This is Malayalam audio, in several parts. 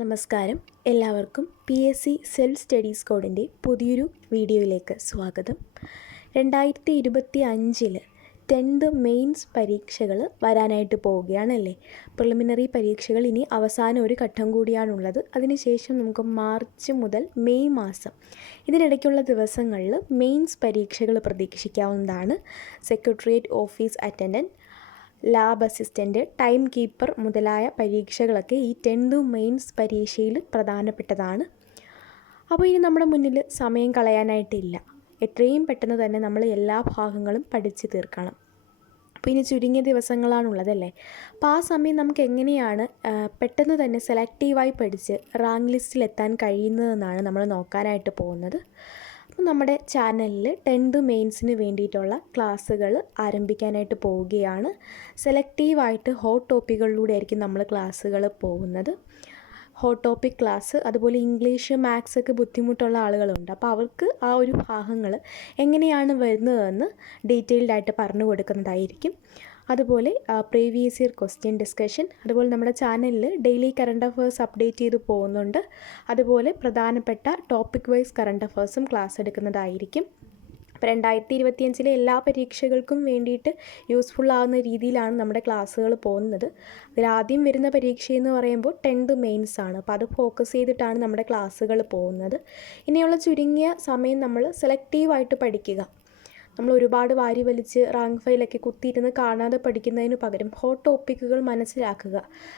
നമസ്കാരം. എല്ലാവർക്കും PSC സെൽഫ് സ്റ്റഡീസ് കോഡിൻ്റെ പുതിയൊരു വീഡിയോയിലേക്ക് സ്വാഗതം. 2025 10th മെയിൻസ് പരീക്ഷകൾ വരാനായിട്ട് പോവുകയാണല്ലേ. പ്രിലിമിനറി പരീക്ഷകൾ ഇനി അവസാനം ഒരു ഘട്ടം കൂടിയാണുള്ളത്. അതിനുശേഷം നമുക്ക് മാർച്ച് മുതൽ മെയ് മാസം ഇതിനിടയ്ക്കുള്ള ദിവസങ്ങളിൽ മെയിൻസ് പരീക്ഷകൾ പ്രതീക്ഷിക്കാവുന്നതാണ്. Secretariat office attendant, lab assistant, time keeper മുതലായ പരീക്ഷകളൊക്കെ ഈ 10th മെയിൻസ് പരീക്ഷയിൽ പ്രധാനപ്പെട്ടതാണ്. അപ്പോൾ ഇനി നമ്മുടെ മുന്നിൽ സമയം കളയാനായിട്ടില്ല. എത്രയും പെട്ടെന്ന് തന്നെ നമ്മൾ എല്ലാ ഭാഗങ്ങളും പഠിച്ച് തീർക്കണം. അപ്പോൾ ഇനി ചുരുങ്ങിയ ദിവസങ്ങളാണുള്ളതല്ലേ. അപ്പോൾ ആ സമയം നമുക്ക് എങ്ങനെയാണ് പെട്ടെന്ന് തന്നെ സെലക്റ്റീവായി പഠിച്ച് റാങ്ക് ലിസ്റ്റിലെത്താൻ കഴിയുന്നതെന്നാണ് നമ്മൾ നോക്കാനായിട്ട് പോകുന്നത്. അപ്പോൾ നമ്മുടെ ചാനലിൽ 10th മെയിൻസിന് വേണ്ടിയിട്ടുള്ള ക്ലാസ്സുകൾ ആരംഭിക്കാനായിട്ട് പോവുകയാണ്. സെലക്റ്റീവായിട്ട് ഹോട്ട് ടോപ്പിക്കുകളിലൂടെ ആയിരിക്കും നമ്മൾ ക്ലാസ്സുകൾ പോകുന്നത്. ഹോട്ട് ടോപ്പിക് ക്ലാസ്, അതുപോലെ ഇംഗ്ലീഷ്, മാത്സ് ഒക്കെ ബുദ്ധിമുട്ടുള്ള ആളുകളുണ്ട്. അപ്പോൾ അവർക്ക് ആ ഒരു ഭാഗങ്ങൾ എങ്ങനെയാണ് വരുന്നതെന്ന് ഡീറ്റെയിൽഡായിട്ട് പറഞ്ഞു കൊടുക്കുന്നതായിരിക്കും. അതുപോലെ പ്രീവിയസ് ഇയർ ക്വസ്റ്റ്യൻ ഡിസ്കഷൻ, അതുപോലെ നമ്മുടെ ചാനലിൽ ഡെയിലി കറണ്ട് അഫയേഴ്സ് അപ്ഡേറ്റ് ചെയ്ത് പോകുന്നുണ്ട്. അതുപോലെ പ്രധാനപ്പെട്ട ടോപ്പിക് വൈസ് കറണ്ട് അഫയേഴ്സും ക്ലാസ് എടുക്കുന്നതായിരിക്കും. അപ്പോൾ 2025 എല്ലാ പരീക്ഷകൾക്കും വേണ്ടിയിട്ട് യൂസ്ഫുൾ ആകുന്ന രീതിയിലാണ് നമ്മുടെ ക്ലാസ്സുകൾ പോകുന്നത്. അതിലാദ്യം വരുന്ന പരീക്ഷയെന്ന് പറയുമ്പോൾ 10th മെയിൻസ് ആണ്. അപ്പോൾ അത് ഫോക്കസ് ചെയ്തിട്ടാണ് നമ്മുടെ ക്ലാസ്സുകൾ പോകുന്നത്. ഇനിയുള്ള ചുരുങ്ങിയ സമയം നമ്മൾ സെലക്റ്റീവായിട്ട് പഠിക്കുക. നമ്മൾ ഒരുപാട് വാരി വലിച്ച് റാങ്ക് ഫയലൊക്കെ കുത്തിയിരുന്ന് കാണാതെ പഠിക്കുന്നതിന് പകരം ഹോട്ട് ടോപ്പിക്കുകൾ മനസ്സിലാക്കുക.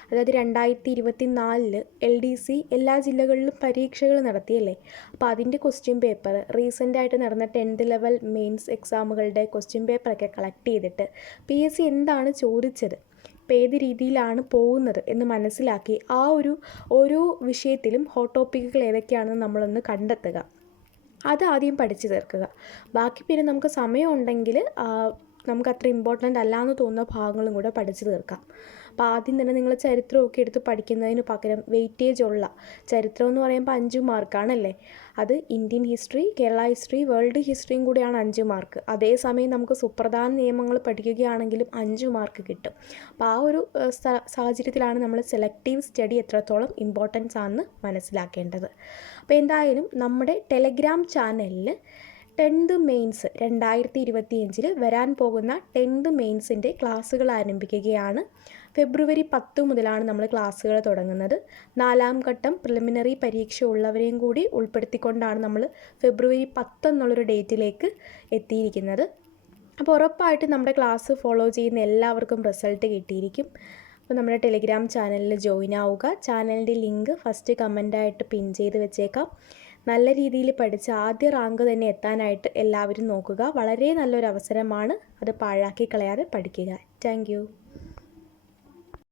അതായത് 2024 LDC എല്ലാ ജില്ലകളിലും പരീക്ഷകൾ നടത്തിയല്ലേ. അപ്പോൾ അതിൻ്റെ ക്വസ്റ്റ്യൻ പേപ്പർ, റീസെൻ്റായിട്ട് നടന്ന 10th ലെവൽ മെയിൻസ് എക്സാമുകളുടെ ക്വസ്റ്റ്യൻ പേപ്പറൊക്കെ കളക്ട് ചെയ്തിട്ട് PSC എന്താണ് ചോദിച്ചത്, ഇപ്പോൾ ഏത് രീതിയിലാണ് പോകുന്നത് എന്ന് മനസ്സിലാക്കി ആ ഓരോ വിഷയത്തിലും ഹോട്ട് ടോപ്പിക്കുകൾ ഏതൊക്കെയാണെന്ന് നമ്മളൊന്ന് കണ്ടെത്തുക. അതാദ്യം പഠിച്ചു തീർക്കുക. ബാക്കി പിന്നെ നമുക്ക് സമയം ഉണ്ടെങ്കിൽ നമുക്ക് അത്ര ഇമ്പോർട്ടൻ്റ് അല്ലാന്ന് തോന്നുന്ന ഭാഗങ്ങളും കൂടെ പഠിച്ചു തീർക്കാം. അപ്പോൾ ആദ്യം തന്നെ നിങ്ങൾ ചരിത്രമൊക്കെ എടുത്ത് പഠിക്കുന്നതിന് പകരം വെയിറ്റേജ് ഉള്ള ചരിത്രം എന്ന് പറയുമ്പോൾ 5 മാർക്കാണല്ലേ. അത് Indian history, Kerala history, world ഹിസ്റ്ററിയും കൂടിയാണ് 5 മാർക്ക്. അതേസമയം നമുക്ക് സുപ്രധാന നിയമങ്ങൾ പഠിക്കുകയാണെങ്കിലും 5 മാർക്ക് കിട്ടും. അപ്പോൾ ആ ഒരു സാഹചര്യത്തിലാണ് നമ്മൾ സെലക്റ്റീവ് സ്റ്റഡി എത്രത്തോളം ഇമ്പോർട്ടൻസ് ആണെന്ന് മനസ്സിലാക്കേണ്ടത്. അപ്പോൾ എന്തായാലും നമ്മുടെ ടെലഗ്രാം ചാനലിൽ 10th മെയിൻസ് 2025 വരാൻ പോകുന്ന 10th മെയിൻസിൻ്റെ ക്ലാസ്സുകൾ ആരംഭിക്കുകയാണ്. ഫെബ്രുവരി 10 മുതലാണ് നമ്മൾ ക്ലാസ്സുകൾ തുടങ്ങുന്നത്. 4ാം ഘട്ടം പ്രിലിമിനറി പരീക്ഷ ഉള്ളവരെയും കൂടി ഉൾപ്പെടുത്തിക്കൊണ്ടാണ് നമ്മൾ ഫെബ്രുവരി 10 എന്നുള്ളൊരു ഡേറ്റിലേക്ക് എത്തിയിരിക്കുന്നത്. അപ്പോൾ ഉറപ്പായിട്ടും നമ്മുടെ ക്ലാസ് ഫോളോ ചെയ്യുന്ന എല്ലാവർക്കും റിസൾട്ട് കിട്ടിയിരിക്കും. അപ്പോൾ നമ്മുടെ ടെലിഗ്രാം ചാനലിൽ ജോയിൻ ആവുക. ചാനലിൻ്റെ ലിങ്ക് ഫസ്റ്റ് കമൻ്റായിട്ട് പിൻ ചെയ്ത് വെച്ചേക്കാം. നല്ല രീതിയിൽ പഠിച്ച് ആദ്യ റാങ്ക് തന്നെ എത്താനായിട്ട് എല്ലാവരും നോക്കുക. വളരെ നല്ലൊരു അവസരമാണ്. അത് പാഴാക്കി കളയാതെ പഠിക്കുക. താങ്ക്